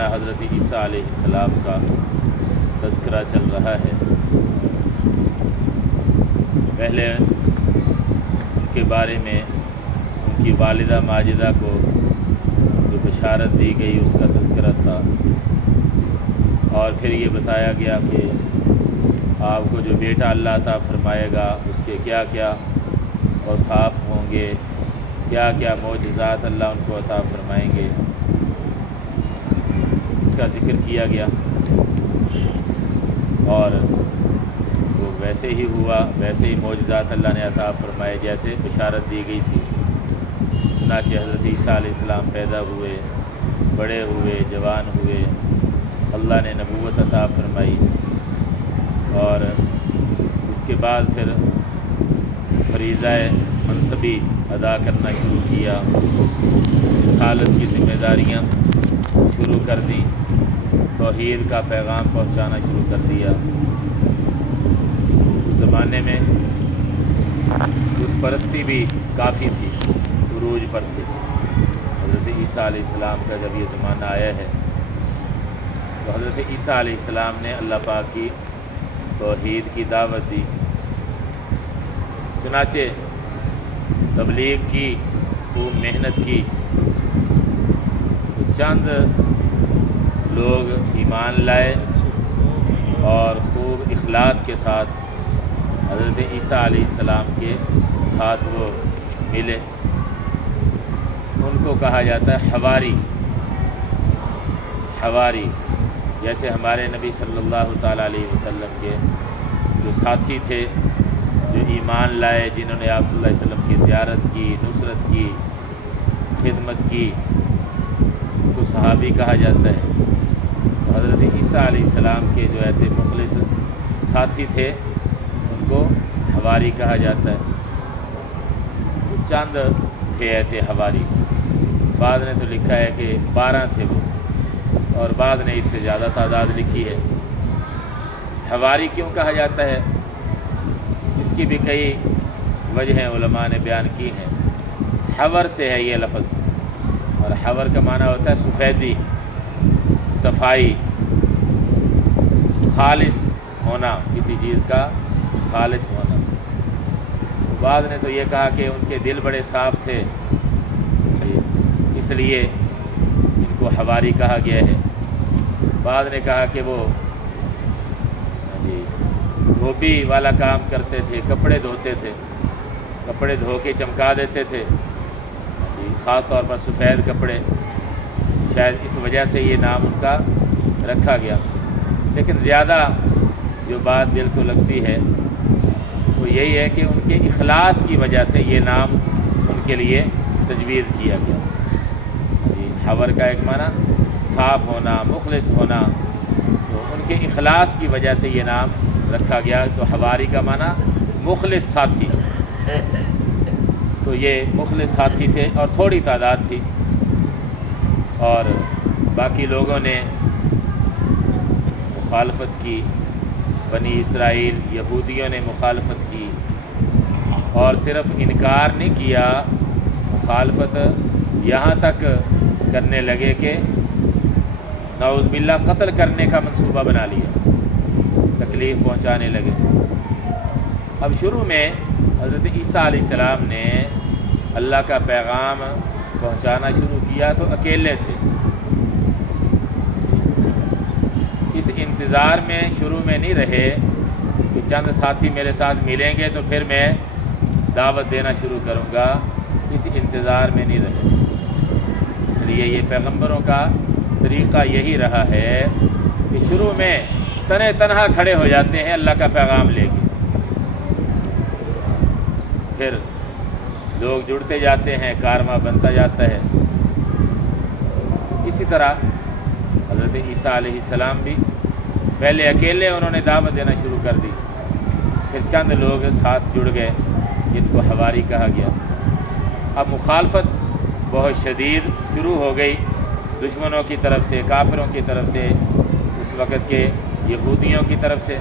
روزانہ حضرت عیسیٰ علیہ السلام کا تذکرہ چل رہا ہے۔ پہلے ان کے بارے میں ان کی والدہ ماجدہ کو جو بشارت دی گئی اس کا تذکرہ تھا، اور پھر یہ بتایا گیا کہ آپ کو جو بیٹا اللہ عطا فرمائے گا اس کے کیا کیا اوصاف ہوں گے، کیا کیا معجزات اللہ ان کو عطا فرمائیں گے، اس کا ذکر کیا گیا۔ اور وہ ویسے ہی ہوا، ویسے ہی معجزات اللہ نے عطا فرمائے جیسے بشارت دی گئی تھی۔ چنانچہ حضرت عیسیٰ علیہ السلام پیدا ہوئے، بڑے ہوئے، جوان ہوئے، اللہ نے نبوت عطا فرمائی، اور اس کے بعد پھر فریضہ منصبی ادا کرنا شروع کیا، رسالت کی ذمہ داریاں شروع کر دیں، توحید کا پیغام پہنچانا شروع کر دیا۔ اس زمانے میں بت پرستی بھی کافی تھی، عروج پر تھی۔ حضرت عیسیٰ علیہ السلام کا جب یہ زمانہ آیا ہے تو حضرت عیسیٰ علیہ السلام نے اللہ پاک کی توحید کی دعوت دی، چنانچہ تبلیغ کی، خوب محنت کی، تو چند لوگ ایمان لائے اور خوب اخلاص کے ساتھ حضرت عیسیٰ علیہ السلام کے ساتھ وہ ملے۔ ان کو کہا جاتا ہے حواری۔ حواری جیسے ہمارے نبی صلی اللہ تعالیٰ علیہ وسلم کے جو ساتھی تھے، جو ایمان لائے، جنہوں نے آپ صلی اللہ علیہ وسلم کی زیارت کی، نصرت کی، خدمت کی، ان کو صحابی کہا جاتا ہے۔ تو حضرت عیسیٰ علیہ السلام کے جو ایسے مخلص ساتھی تھے ان کو حواری کہا جاتا ہے۔ تو چند تھے ایسے حواری، بعد نے تو لکھا ہے کہ 12 تھے وہ، اور بعد نے اس سے زیادہ تعداد لکھی ہے۔ حواری کیوں کہا جاتا ہے، اس کی بھی کئی وجہیں علماء نے بیان کی ہیں۔ حور سے ہے یہ لفظ، اور حور کا معنی ہوتا ہے سفیدی، صفائی، خالص ہونا، کسی چیز کا خالص ہونا۔ بعد نے تو یہ کہا کہ ان کے دل بڑے صاف تھے، اس لیے ان کو حواری کہا گیا ہے۔ بعد نے کہا کہ وہ دھوبی والا کام کرتے تھے، کپڑے دھوتے تھے، کپڑے دھو کے چمکا دیتے تھے، خاص طور پر سفید کپڑے، شاید اس وجہ سے یہ نام ان کا رکھا گیا۔ لیکن زیادہ جو بات دل کو لگتی ہے وہ یہی ہے کہ ان کے اخلاص کی وجہ سے یہ نام ان کے لیے تجویز کیا گیا۔ حور کا ایک معنی صاف ہونا، مخلص ہونا، تو ان کے اخلاص کی وجہ سے یہ نام رکھا گیا۔ تو حواری کا معنی مخلص ساتھی، تو یہ مخلص ساتھی تھے اور تھوڑی تعداد تھی، اور باقی لوگوں نے مخالفت کی، بنی اسرائیل یہودیوں نے مخالفت کی، اور صرف انکار نہیں کیا، مخالفت یہاں تک کرنے لگے کہ نعوذ باللہ قتل کرنے کا منصوبہ بنا لیا، تکلیف پہنچانے لگے۔ اب شروع میں حضرت عیسیٰ علیہ السلام نے اللہ کا پیغام پہنچانا شروع کیا تو اکیلے تھے۔ اس انتظار میں شروع میں نہیں رہے کہ چند ساتھی میرے ساتھ ملیں گے تو پھر میں دعوت دینا شروع کروں گا، اس انتظار میں نہیں رہے۔ اس لیے یہ پیغمبروں کا طریقہ یہی رہا ہے کہ شروع میں تنہا کھڑے ہو جاتے ہیں اللہ کا پیغام لے کے، پھر لوگ جڑتے جاتے ہیں، کارواں بنتا جاتا ہے۔ اسی طرح حضرت عیسیٰ علیہ السلام بھی پہلے اکیلے انہوں نے دعوت دینا شروع کر دی، پھر چند لوگ ساتھ جڑ گئے جن کو حواری کہا گیا۔ اب مخالفت بہت شدید شروع ہو گئی دشمنوں کی طرف سے، کافروں کی طرف سے، اس وقت کے یہودیوں کی طرف سے۔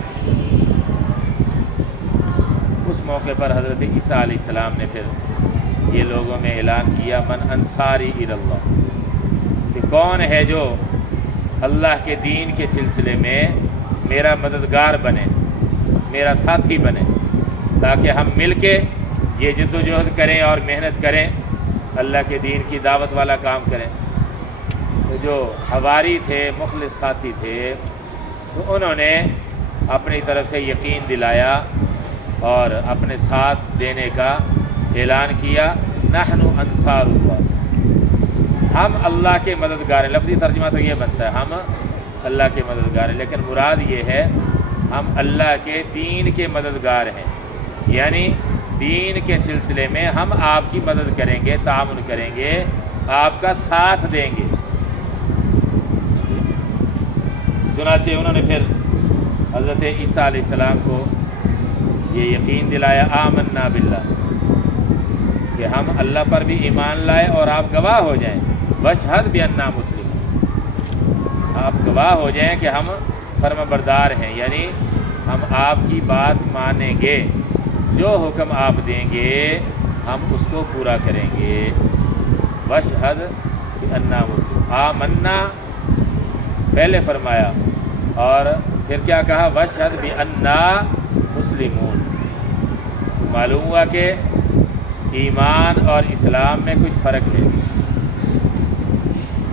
اس موقع پر حضرت عیسیٰ علیہ السلام نے پھر یہ لوگوں میں اعلان کیا، من انصاری الی اللہ، کہ کون ہے جو اللہ کے دین کے سلسلے میں میرا مددگار بنے، میرا ساتھی بنے، تاکہ ہم مل کے یہ جد و جہد کریں اور محنت کریں، اللہ کے دین کی دعوت والا کام کریں۔ تو جو حواری تھے، مخلص ساتھی تھے، تو انہوں نے اپنی طرف سے یقین دلایا اور اپنے ساتھ دینے کا اعلان کیا، نحن انصار اللہ، ہم اللہ کے مددگار ہیں۔ لفظی ترجمہ تو یہ بنتا ہے ہم اللہ کے مددگار ہیں، لیکن مراد یہ ہے ہم اللہ کے دین کے مددگار ہیں، یعنی دین کے سلسلے میں ہم آپ کی مدد کریں گے، تعاون کریں گے، آپ کا ساتھ دیں گے۔ چنانچہ انہوں نے پھر حضرت عیسیٰ علیہ السلام کو یہ یقین دلایا، آمنا باللہ، کہ ہم اللہ پر بھی ایمان لائے اور آپ گواہ ہو جائیں، واشہد بأننا مسلمون، آپ گواہ ہو جائیں کہ ہم فرما بردار ہیں، یعنی ہم آپ کی بات مانیں گے، جو حکم آپ دیں گے ہم اس کو پورا کریں گے۔ واشہد بأننا مسلمون، آمنا پہلے فرمایا اور پھر کیا کہا، واشہد بأننا مسلمون۔ معلوم ہوا کہ ایمان اور اسلام میں کچھ فرق ہے۔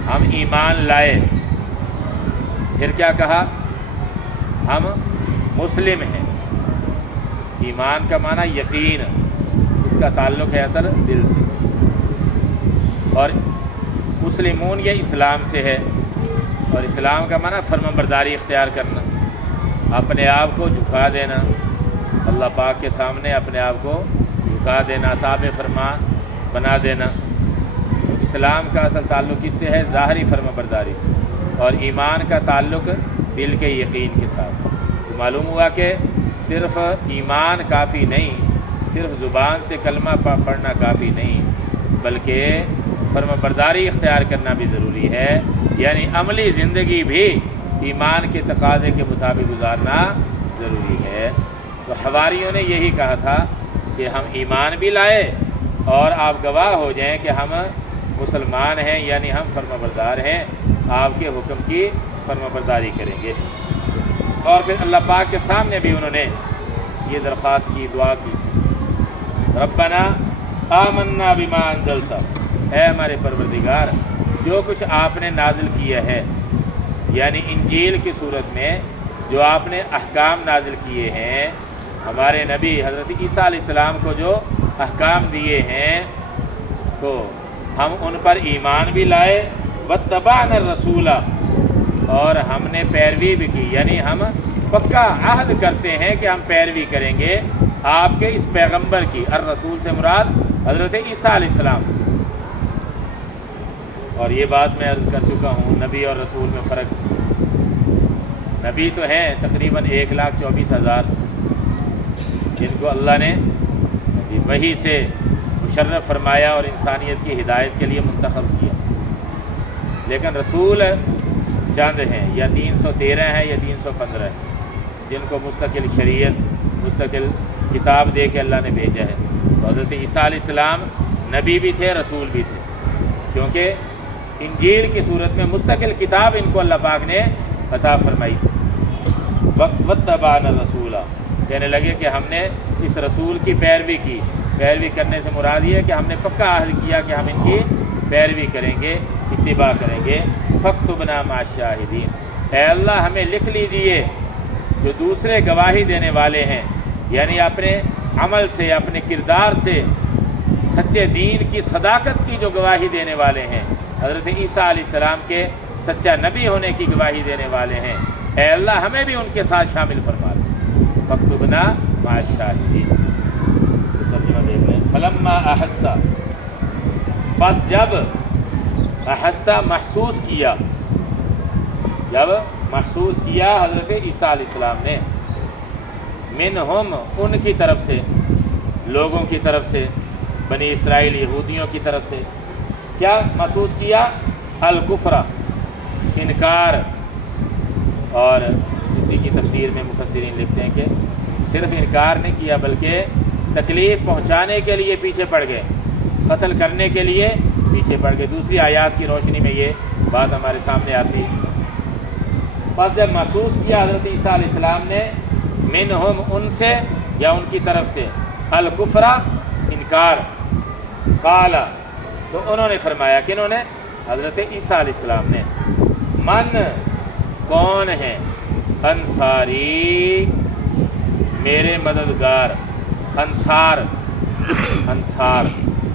ہم ایمان لائے، پھر کیا کہا، ہم مسلم ہیں۔ ایمان کا معنی یقین، اس کا تعلق ہے اصل دل سے، اور مسلمون یہ اسلام سے ہے، اور اسلام کا معنی فرمانبرداری اختیار کرنا، اپنے آپ کو جھکا دینا، اللہ پاک کے سامنے اپنے آپ کو جھکا دینا، تابع فرمان بنا دینا۔ تو اسلام کا اصل تعلق اس سے ہے، ظاہری فرمانبرداری سے، اور ایمان کا تعلق دل کے یقین کے ساتھ۔ تو معلوم ہوا کہ صرف ایمان کافی نہیں، صرف زبان سے کلمہ پڑھنا کافی نہیں، بلکہ فرمانبرداری اختیار کرنا بھی ضروری ہے، یعنی عملی زندگی بھی ایمان کے تقاضے کے مطابق گزارنا ضروری ہے۔ تو حواریوں نے یہی کہا تھا کہ ہم ایمان بھی لائے اور آپ گواہ ہو جائیں کہ ہم مسلمان ہیں، یعنی ہم فرمانبردار ہیں، آپ کے حکم کی فرمانبرداری کریں گے۔ اور پھر اللہ پاک کے سامنے بھی انہوں نے یہ درخواست کی، دعا کی، ربنا آمنا بما انزلت، اے ہمارے پروردگار جو کچھ آپ نے نازل کیا ہے، یعنی انجیل کی صورت میں جو آپ نے احکام نازل کیے ہیں، ہمارے نبی حضرت عیسیٰ علیہ السلام کو جو احکام دیے ہیں، تو ہم ان پر ایمان بھی لائے، واتبعنا الرسول، اور ہم نے پیروی بھی کی، یعنی ہم پکا عہد کرتے ہیں کہ ہم پیروی کریں گے آپ کے اس پیغمبر کی۔ الرسول سے مراد حضرت عیسیٰ علیہ السلام۔ اور یہ بات میں عرض کر چکا ہوں، نبی اور رسول میں فرق۔ نبی تو ہیں تقریباً 1,24,000 جن کو اللہ نے وحی سے مشرف فرمایا اور انسانیت کی ہدایت کے لیے منتخب کیا، لیکن رسول چند ہیں، یا 313 ہیں یا 315 ہیں، جن کو مستقل شریعت، مستقل کتاب دے کے اللہ نے بھیجا ہے۔ تو حضرت عیسیٰ علیہ السلام نبی بھی تھے، رسول بھی تھے، کیونکہ انجیل کی صورت میں مستقل کتاب ان کو اللہ پاک نے عطا فرمائی تھی۔ واتبعنا الرسول، کہنے لگے کہ ہم نے اس رسول کی پیروی کی۔ پیروی کرنے سے مراد یہ ہے کہ ہم نے پکا عہد کیا کہ ہم ان کی پیروی کریں گے، اتباع کریں گے۔ فاکتبنا مع الشاہدین، اے اللہ ہمیں لکھ لیجئے جو دوسرے گواہی دینے والے ہیں، یعنی اپنے عمل سے، اپنے کردار سے سچے دین کی صداقت کی جو گواہی دینے والے ہیں، حضرت عیسیٰ علیہ السلام کے سچا نبی ہونے کی گواہی دینے والے ہیں، اے اللہ ہمیں بھی ان کے ساتھ شامل فرما لے۔ فاکتبنا مع الشاہدین۔ ترجمہ دیکھ لیں، فلما احس، بس جب احس محسوس کیا، جب محسوس کیا حضرت عیسیٰ علیہ السلام نے، منہم ان کی طرف سے، لوگوں کی طرف سے، بنی اسرائیل یہودیوں کی طرف سے، کیا محسوس کیا؟ الکفر، انکار۔ اور اسی کی تفسیر میں مفسرین لکھتے ہیں کہ صرف انکار نہیں کیا بلکہ تکلیف پہنچانے کے لیے پیچھے پڑ گئے، قتل کرنے کے لیے پیچھے پڑ گئے۔ دوسری آیات کی روشنی میں یہ بات ہمارے سامنے آتی بس جب محسوس کیا حضرت عیسیٰ علیہ السلام نے منہم ان سے یا ان کی طرف سے الکفر انکار، قال تو انہوں نے فرمایا کہ انہوں نے حضرت عیسیٰ علیہ السلام نے من کون ہے انصاری میرے مددگار، انصار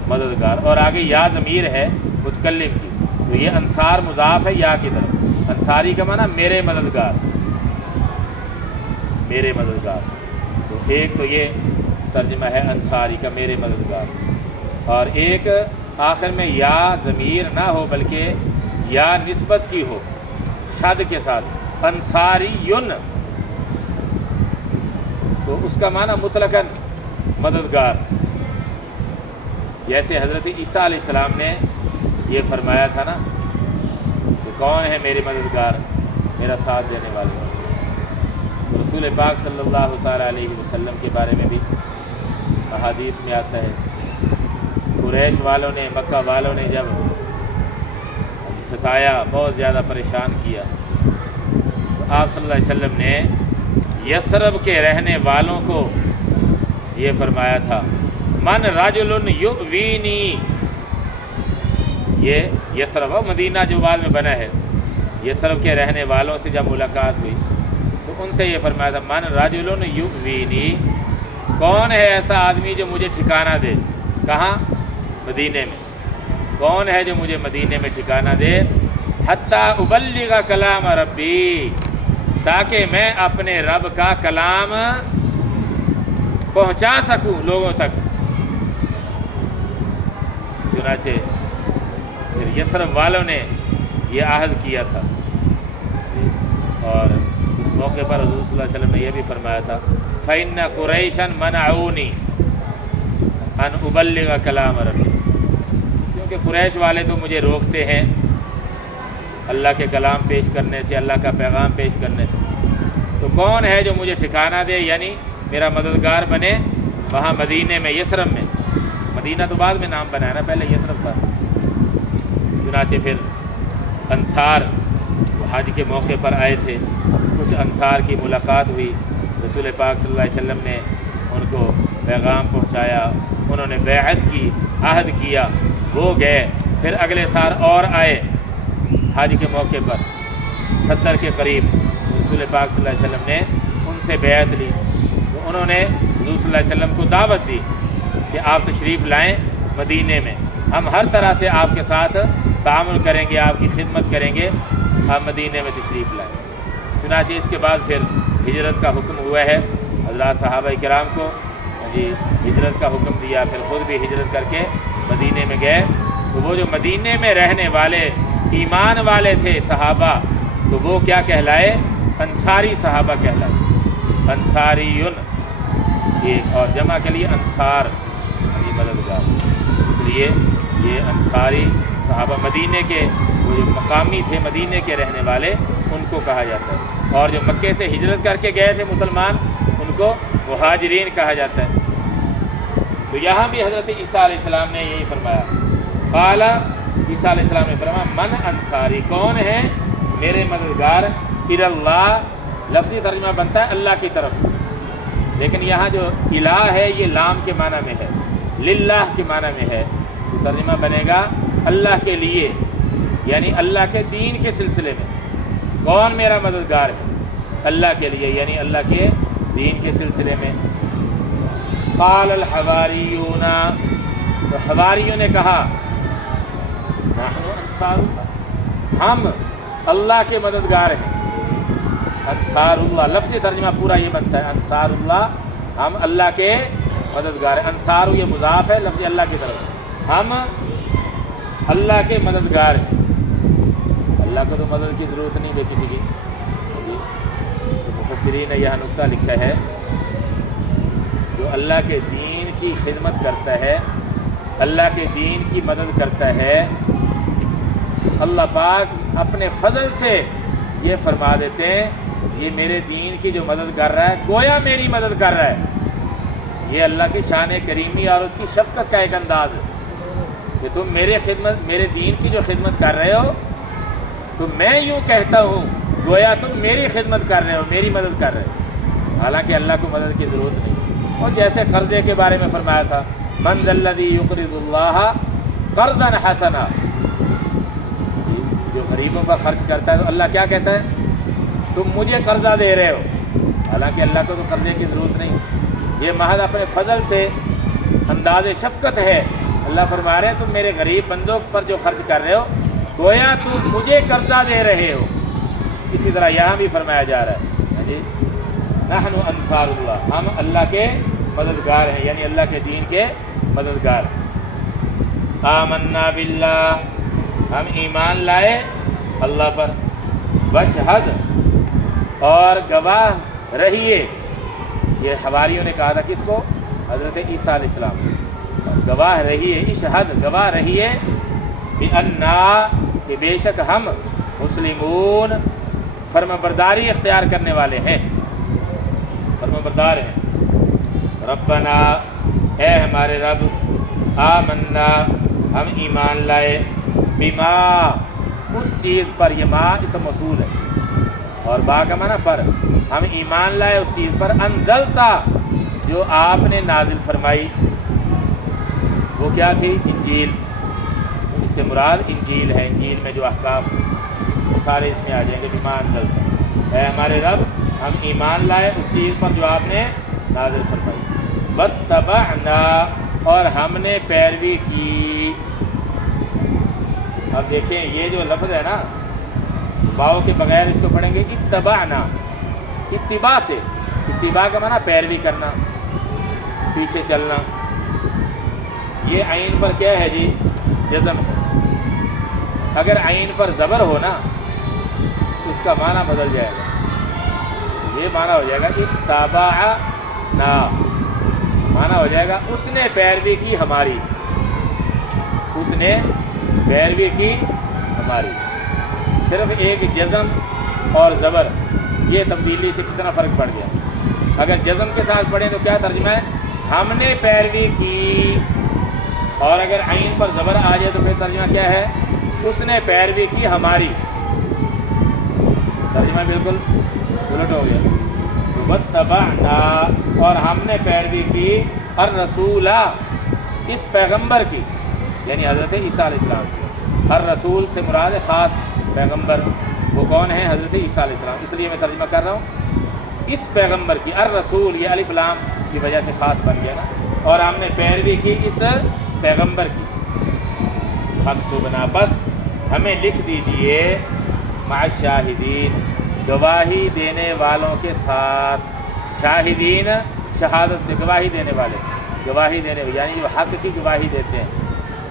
مددگار، اور آگے یا ضمیر ہے متکلم کی، تو یہ انصار مضاف ہے یا کی طرف، انصاری کا معنی میرے مددگار، میرے مددگار، تو ایک تو یہ ترجمہ ہے انصاری کا میرے مددگار، اور ایک آخر میں یا ضمیر نہ ہو بلکہ یا نسبت کی ہو شد کے ساتھ، انصاریٌ، تو اس کا معنی مطلقاً مددگار، جیسے حضرت عیسیٰ علیہ السلام نے یہ فرمایا تھا نا کہ کون ہے میرے مددگار، میرا ساتھ دینے والے، تو رسول پاک صلی اللہ تعالیٰ علیہ وسلم کے بارے میں بھی احادیث میں آتا ہے، قریش والوں نے، مکہ والوں نے جب ستایا، بہت زیادہ پریشان کیا، تو آپ صلی اللہ علیہ وسلم نے یثرب کے رہنے والوں کو یہ فرمایا تھا من رجل یؤوینی، یہ یثرب مدینہ جو بعد میں بنا ہے، یثرب کے رہنے والوں سے جب ملاقات ہوئی تو ان سے یہ فرمایا تھا من رجل یؤوینی، کون ہے ایسا آدمی جو مجھے ٹھکانہ دے، کہاں؟ مدینے میں، کون ہے جو مجھے مدینے میں ٹھکانہ دے، حتیٰ ابلغ کلام ربی، تاکہ میں اپنے رب کا کلام پہنچا سکوں لوگوں تک۔ چنانچہ پھر یثرب والوں نے یہ عہد کیا تھا، اور اس موقع پر حضور صلی اللہ علیہ وسلم نے یہ بھی فرمایا تھا فَإِنَّ قُرَيْشًا مَنَعُونِي أَنْ أُبَلِّغَ كَلَامَ رَبِّي، کیونکہ قریش والے تو مجھے روکتے ہیں اللہ کے کلام پیش کرنے سے، اللہ کا پیغام پیش کرنے سے، تو کون ہے جو مجھے ٹھکانہ دے، یعنی میرا مددگار بنے وہاں مدینے میں، یثرب میں، مدینہ تو بعد میں نام بنایا نا، پہلے یثرب تھا۔ چنانچہ پھر انصار حج کے موقع پر آئے تھے، کچھ انصار کی ملاقات ہوئی، رسول پاک صلی اللہ علیہ وسلم نے ان کو پیغام پہنچایا، انہوں نے بیعت کی، عہد کیا، وہ گئے، پھر اگلے سال اور آئے حج کے موقع پر 70 کے قریب، رسول پاک صلی اللہ علیہ وسلم نے ان سے بیعت لی، تو انہوں نے حضور صلی اللہ علیہ وسلم کو دعوت دی کہ آپ تشریف لائیں مدینے میں، ہم ہر طرح سے آپ کے ساتھ تعامل کریں گے، آپ کی خدمت کریں گے، آپ مدینے میں تشریف لائیں۔ چنانچہ اس کے بعد پھر ہجرت کا حکم ہوا ہے، حضرات صحابہ کرام کو ہجرت کا حکم دیا، پھر خود بھی ہجرت کر کے مدینے میں گئے، تو وہ جو مدینے میں رہنے والے ایمان والے تھے صحابہ، تو وہ کیا کہلائے؟ انصاری صحابہ کہلائے، انصاریٌ، ایک اور جمع کے لیے انصار، مددگار، اس لیے یہ انصاری صحابہ مدینے کے وہ جو مقامی تھے، مدینے کے رہنے والے، ان کو کہا جاتا ہے، اور جو مکے سے ہجرت کر کے گئے تھے مسلمان، ان کو مہاجرین کہا جاتا ہے۔ تو یہاں بھی حضرت عیسیٰ علیہ السلام نے یہی فرمایا، قال، عیسیٰ علیہ السلام نے فرمایا من انصاری، کون ہے میرے مددگار، اللہ، لفظی ترجمہ بنتا ہے اللہ کی طرف، لیکن یہاں جو الہ ہے یہ لام کے معنی میں ہے، للہ کے معنی میں ہے، تو ترجمہ بنے گا اللہ کے لیے، یعنی اللہ کے دین کے سلسلے میں، کون میرا مددگار ہے، اللہ کے لیے، یعنی اللہ کے دین کے سلسلے میں۔ قال الحواریون، تو حواریوں نے کہا نحن انصار اللہ، ہم اللہ کے مددگار ہیں، انصار اللہ، لفظی ترجمہ پورا یہ بنتا ہے انصار اللہ، ہم اللہ کے مددگار ہیں، انصار یہ مضاف ہے لفظ اللہ کی طرف، ہم اللہ کے مددگار ہیں، اللہ کو تو مدد کی ضرورت نہیں ہے کسی کی، تو مفسرین نے یہ نقطہ لکھا ہے، جو اللہ کے دین کی خدمت کرتا ہے، اللہ کے دین کی مدد کرتا ہے، اللہ پاک اپنے فضل سے یہ فرما دیتے ہیں یہ میرے دین کی جو مدد کر رہا ہے گویا میری مدد کر رہا ہے، یہ اللہ کی شان کریمی اور اس کی شفقت کا ایک انداز ہے کہ تم میرے دین کی جو خدمت کر رہے ہو، تو میں یوں کہتا ہوں گویا تم میری خدمت کر رہے ہو، میری مدد کر رہے ہو، حالانکہ اللہ کو مدد کی ضرورت نہیں۔ اور جیسے قرضے کے بارے میں فرمایا تھا، من ذا الذی یقرض اللہ قرضا حسنا، جو غریبوں پر خرچ کرتا ہے تو اللہ کیا کہتا ہے؟ تم مجھے قرضہ دے رہے ہو، حالانکہ اللہ کو تو قرضے کی ضرورت نہیں، یہ محض اپنے فضل سے انداز شفقت ہے۔ اللہ فرما رہے ہیں تم میرے غریب بندوں پر جو خرچ کر رہے ہو گویا تم مجھے قرضہ دے رہے ہو۔ اسی طرح یہاں بھی فرمایا جا رہا ہے جی نحن انصار اللہ، ہم اللہ کے مددگار ہیں، یعنی اللہ کے دین کے مددگار۔ آمنا باللہ، ہم ایمان لائے اللہ پر، واشہد، اور گواہ رہیے۔ یہ حواریوں نے کہا تھا کس کو؟ حضرت عیسیٰ علیہ السلام، گواہ رہیے، اشہد، گواہ رہیے، بأننا، کہ بے شک ہم مسلمون، فرما برداری اختیار کرنے والے ہیں، فرما بردار ہیں۔ ربنا، اے ہمارے رب، آمنا، ہم ایمان لائے، بما، اس چیز پر، یہ ما اسم موصول ہے اور با کا معنی پر، ہم ایمان لائے اس چیز پر، انزلتا، جو آپ نے نازل فرمائی، وہ کیا تھی؟ انجیل۔ اس سے مراد انجیل ہے، انجیل میں جو احکام وہ سارے اس میں آ جائیں گے، بما انزلتا، اے ہمارے رب ہم ایمان لائے اس چیز پر جو آپ نے نازل فرمائی، واتبعنا، اور ہم نے پیروی کی۔ اب دیکھیں یہ جو لفظ ہے نا، واو کے بغیر اس کو پڑھیں گے اتبعنا، اتباع سے، اتباع کا معنی پیروی کرنا، پیچھے چلنا۔ یہ عین پر کیا ہے جی؟ جزم ہے۔ اگر عین پر زبر ہو نا اس کا معنی بدل جائے گا، یہ معنی ہو جائے گا اتبعنا، معنی ہو جائے گا اس نے پیروی کی ہماری، اس نے پیروی کی ہماری۔ صرف ایک جزم اور زبر، یہ تبدیلی سے کتنا فرق پڑ گیا۔ اگر جزم کے ساتھ پڑھیں تو کیا ترجمہ ہے؟ ہم نے پیروی کی، اور اگر عین پر زبر آ جائے تو پھر ترجمہ کیا ہے؟ اس نے پیروی کی ہماری، ترجمہ بالکل الٹ ہو گیا۔ واتبعنا، اور ہم نے پیروی کی، الرسول، اس پیغمبر کی، یعنی حضرت عیسیٰ علیہ السلام کی۔ الرسول سے مراد خاص پیغمبر، وہ کون ہیں؟ حضرت عیسیٰ علیہ السلام، اس لیے میں ترجمہ کر رہا ہوں اس پیغمبر کی۔ الرسول، یہ الف لام کی وجہ سے خاص بن گیا نا، اور ہم نے پیروی کی اس پیغمبر کی۔ فاکتبنا، بس ہمیں لکھ دیجئے، مع الشاہدین، گواہی دینے والوں کے ساتھ۔ شاہدین، شہادت سے، گواہی دینے والے، گواہی دینے، یعنی جو حق کی گواہی دیتے ہیں،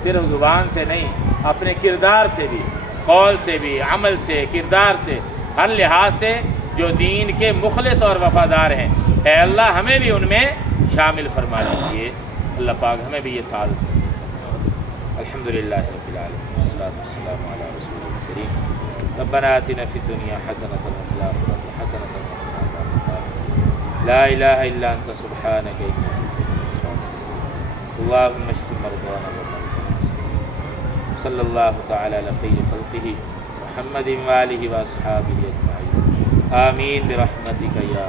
صرف زبان سے نہیں، اپنے کردار سے بھی، قول سے بھی، عمل سے، کردار سے، ہر لحاظ سے جو دین کے مخلص اور وفادار ہیں، اے اللہ ہمیں بھی ان میں شامل فرما لیجیے۔ اللہ پاک ہمیں بھی یہ سعادت نصیب فرمائے۔ الحمدللہ رب العالمین، والصلاۃ والسلام علی رسول الکریم۔ ربنا آتنا فی الدنیا حسنۃ وفی الآخرۃ حسنۃ وقنا عذاب النار۔ لا الہ الا انت سبحانک انی کنت من الظالمین۔ اللہم اشف مرضانا ومرضى المسلمین۔ صلی اللہ تعالی علی خیر خلقہ محمد وآلہ واصحابہ اجمعین، آمین برحمتک یا